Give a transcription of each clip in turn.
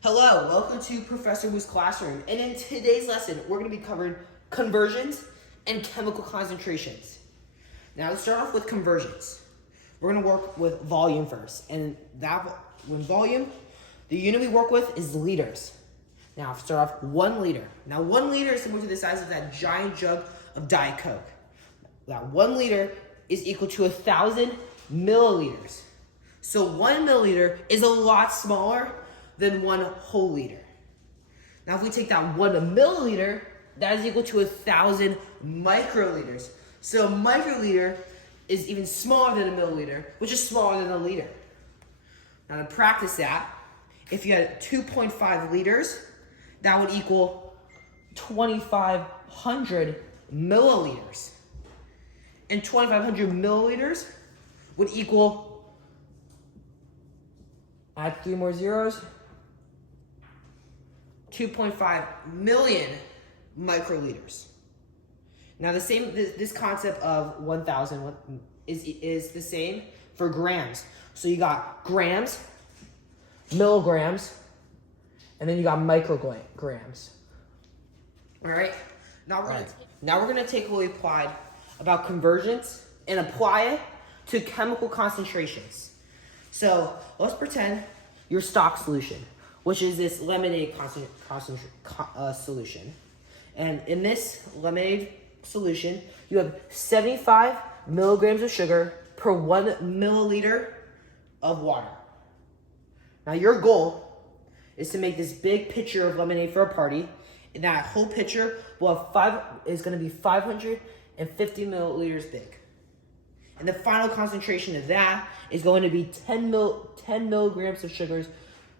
Hello, welcome to Professor Wu's classroom. And in today's lesson, we're going to be covering conversions and chemical concentrations. Now let's start off with conversions. We're going to work with volume first. And when volume, the unit we work with is liters. Now start off 1 liter. Now 1 liter is similar to the size of that giant jug of Diet Coke. That 1 liter is equal to 1,000 milliliters. So 1 milliliter is a lot smaller than 1 whole liter. Now if we take that 1 milliliter, that is equal to 1,000 microliters. So a microliter is even smaller than a milliliter, which is smaller than a liter. Now to practice that, if you had 2.5 liters, that would equal 2,500 milliliters. And 2,500 milliliters would equal, add 3 more zeros, 2.5 million microliters. Now this concept of 1,000 is the same for grams. So you got grams, milligrams, and then you got micrograms. All right. Now we're gonna take what we applied about conversions and apply it to chemical concentrations. So let's pretend your stock solution, which is this lemonade solution. And in this lemonade solution, you have 75 milligrams of sugar per 1 milliliter of water. Now your goal is to make this big pitcher of lemonade for a party, and that whole pitcher is going to be 550 milliliters big. And the final concentration of that is going to be 10 milligrams of sugars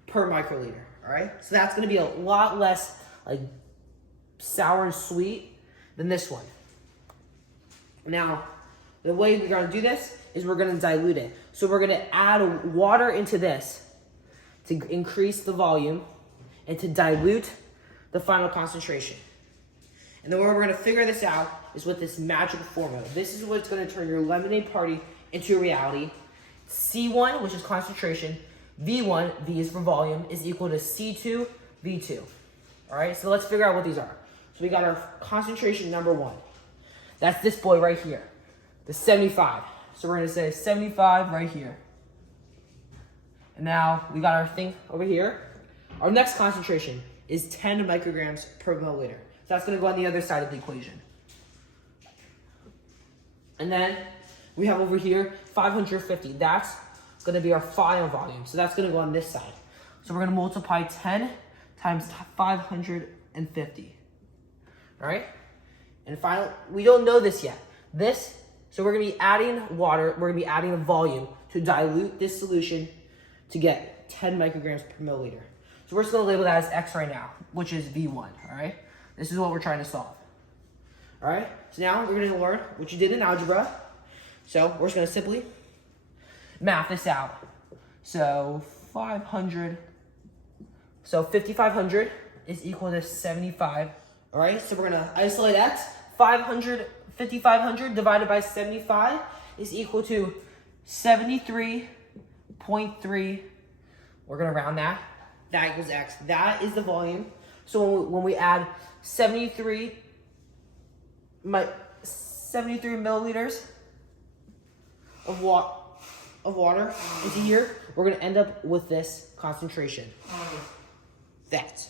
per microliter, all right? So that's going to be a lot less like sour and sweet than this one. Now, the way we're going to do this is we're going to dilute it. So we're going to add water into this to increase the volume and to dilute the final concentration. And the way we're going to figure this out is with this magical formula. This is what's going to turn your lemonade party into a reality. C1, which is concentration, V1, V is for volume, is equal to C2, V2. All right, so let's figure out what these are. So we got our concentration number 1. That's this boy right here, the 75. So we're going to say 75 right here. And now we got our thing over here. Our next concentration is 10 micrograms per milliliter. So that's going to go on the other side of the equation. And then we have over here 550. That's going to be our final volume. So that's going to go on this side. So we're going to multiply 10 times 550. All right? And finally, we don't know this yet. So we're going to be adding water. We're going to be adding a volume to dilute this solution to get 10 micrograms per milliliter. So we're just going to label that as X right now, which is V1. All right? This is what we're trying to solve. All right? So now we're going to learn what you did in algebra. So we're just going to simply math this out. So 5,500 is equal to 75. All right? So we're going to isolate X. 5,500 divided by 75 is equal to 73.3. We're going to round that. That equals X. That is the volume. So when we add 73 milliliters of water into here, we're going to end up with this concentration. That.